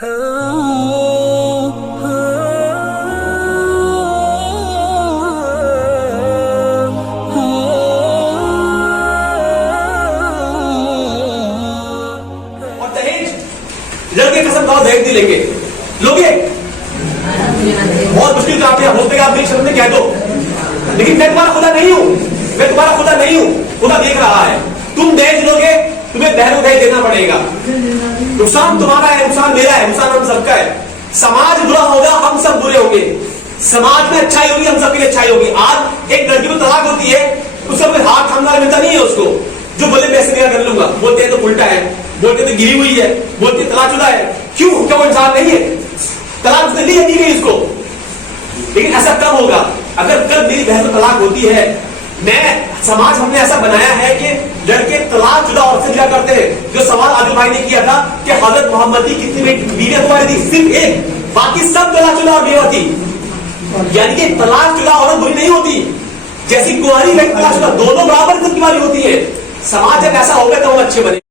लड़के कसम खाओ दहेज नहीं लेंगे, लोगे? बहुत मुश्किल काम है, हो सकेगा आप मेरी शब्द में कह दो, लेकिन मैं तुम्हारा खुदा नहीं हूं, मैं तुम्हारा खुदा नहीं हूं। खुदा देख रहा है, तुम दहेज लोगे, तुम्हें बहनों दहेज देना पड़ेगा। नुकसान तुम्हारा है, नुकसान मेरा है, नुकसान हम सबका है। समाज बुरा होगा, हम सब बुरे होंगे। समाज में अच्छाई होगी, हम सबके लिए अच्छाई होगी। आज एक लड़की को तलाक होती है, उसका कोई हाथ थामना मिलता नहीं है उसको, जो बोले पैसे मेरा कर लूंगा, बोलते हैं तो उल्टा है, बोलते तो गिरी हुई है, बोलते तलाकशुदा है। क्यों? क्या वो इंसान नहीं है? तलाक उसने ली गई उसको। लेकिन ऐसा कब होगा? अगर कल मेरी बहन को तलाक होती है, समाज हमने ऐसा बनाया है कि लड़के तलाकशुदा औरत से ब्याह करते हैं। जो सवाल आदिल भाई ने किया था कि हजरत मोहम्मद की कितनी बीवियां तुम्हारी थी? सिर्फ एक, बाकी सब तलाकशुदा और बेवा थी। यानी कि तलाकशुदा औरत बुरी नहीं होती, जैसी कुंवारी तलाकशुदा, दोनों बराबर इज्जत की वाली होती है। समाज जब ऐसा होगा तो हम अच्छे बने।